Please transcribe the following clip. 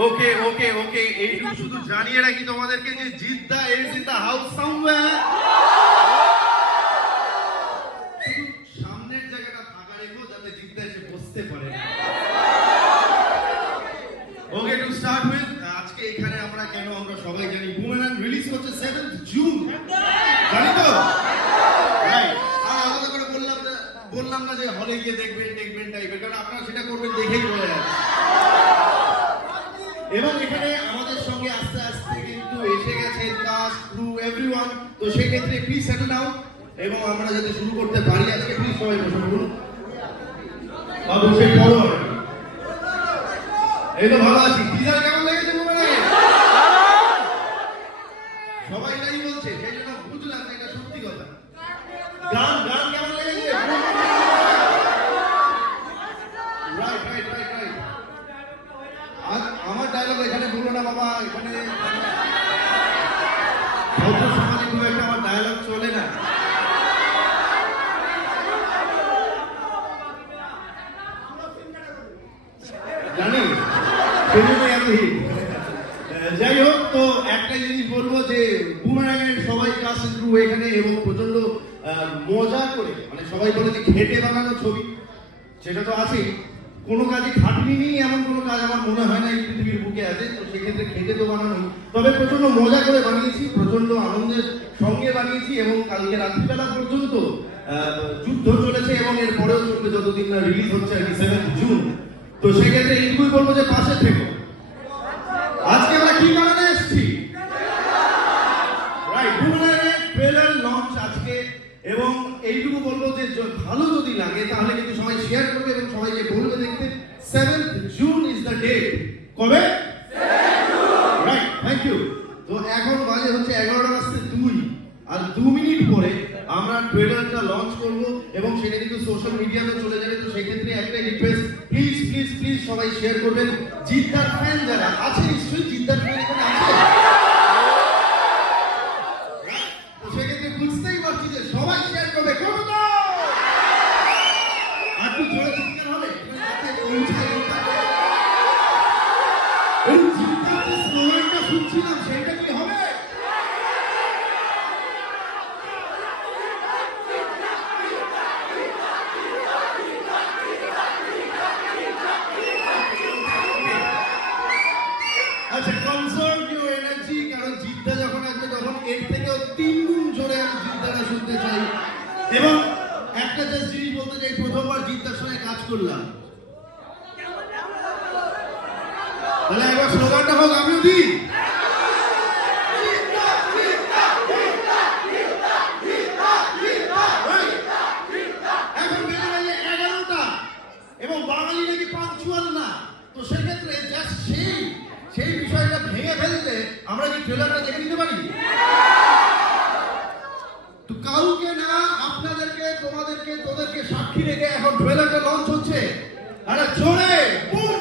ওকে ওকে ওকে, এইটুকু শুধু জানিয়ে রাখি তোমাদেরকে যে Jeddah is in the house somewhere. শুধু সামনের জায়গাটা ফাঁকা রেখো যাতে জিদ্দা এসে বসতে পারে। ওকে, টু স্টার্ট উইথ, আজকে এখানে আমরা কেন আমরা সবাই জানি বুমেরাং রিলিজ হচ্ছে 7th জুন, জানি তো? রাইট। আর আলাদা করে বললাম না যে হলে গিয়ে দেখবেন টাইপের, কারণ আপনারা সেটা করবেন দেখেই বলে যাচ্ছে। এবং এখানে আমাদের সঙ্গে আস্তে আস্তে কিন্তু এসে গেছে কাস্ট, ক্রু, এভরিওয়ান। তো সেই ক্ষেত্রে প্লিজ সেটেল ডাউন এবং আমরা যাতে শুরু করতে পারি আজকে, প্লিজ সবাই বসে পড়ুন। বাবু সে পড়ো, এই তো ভালো আছি। টিজার কেমন লেগেছে তোমাদের? সবাই তাই বলছে, সেই জন্য বুঝলাম এটা সত্যি কথা। গান গান কেমন লেগেছে? Right right right right. আর আমার ডায়লগ এখানে বলো না বাবা, এখানে ভদ্র সমাজে খুব একটা আমার ডায়লগ চলে না। জানি সেজন্যই আমি হিট। যাই হোক, তো একটা জিনিস বলবো যে বুমেরাংয়ের সবাই কাস্ট ক্রু এখানে এবং প্রচন্ড মজা করে, মানে সবাই বলে যে খেটে বানানো ছবি, সেটা তো আছেই। কোনো কাজে খাটনি নেই এমন কোনো কাজ আমার মনে হয় না এই পৃথিবীর বুকে আছে। তো সেক্ষেত্রে খেটে তো বানানো, তবে প্রচন্ড মজা করে বানিয়েছি, প্রচন্ড আনন্দের সঙ্গে বানিয়েছি এবং কালকে রাত্রিবেলা পর্যন্ত যুদ্ধ চলেছে এবং এর পরেও চলবে যতদিন না রিলিজ হচ্ছে আর কি 7th জুন। তো সেক্ষেত্রে এইটুকুই বলবো যে পাশে থেকো। আজকে আমরা কি কারণে এসেছি? রাইট, বুমেরাংয়ের ট্রেলার লঞ্চ আজকে, এবং এইটুকু বলবো যে ভালো যদি লাগে তাহলে কিন্তু সবাই শেয়ার করবে এবং সবাইকে বলবে দেখতে। 7th June is the date. কবে? 7th June. Right, thank you. তো এখন বাজে হচ্ছে 11:02 আর 2 মিনিট পরে আমরা ট্রেলারটা লঞ্চ করব এবং সেটা কিন্তু সোশ্যাল মিডিয়াতে চলে যাবে। তো সেই ক্ষেত্রে একটা রিকোয়েস্ট, প্লিজ প্লিজ প্লিজ সবাই শেয়ার করবেন। জিদ্দার ফ্যান যারা আছে, নিশ্চয়ই জিদ্দার ফ্যান এখানে আছে। তো সেক্ষেত্রে বুঝতেই পারছি যে সবাই শেয়ার করবে। করো তো, আর একটু জোরে চিৎকার হবে। ওই জিদ্দার যে স্লোগানটা শুনছিলাম সেটা কি হবে? আচ্ছা, কনসার্ভ ইউর এনার্জি, কারণ জিদ্দা যখন আসবে তখন এর থেকেও 3 গুণ জোরে আমি জিদ্দাটা শুনতে চাই। এবং একটা জাস্ট জিনিস বলতে চাই, প্রথমবার জিদ্দার সঙ্গে কাজ করলাম, তাহলে একবার স্লোগানটা হোক, আমিও দিই। এখন বেজে গেছে 11টা এবং বাঙালি নাকি পাঞ্চুয়াল না। তো সেক্ষেত্রে জাস্ট সেই বিষয়টা ভেঙে ফেলতে আমরা কি ট্রেলারটা দেখে নিতে পারি? তো কাউকে না, আপনাদেরকে, তোমাদেরকে, তোদেরকে সাক্ষী রেখে এখন ট্রেলারটা লঞ্চ হচ্ছে। আরে জোরে বুম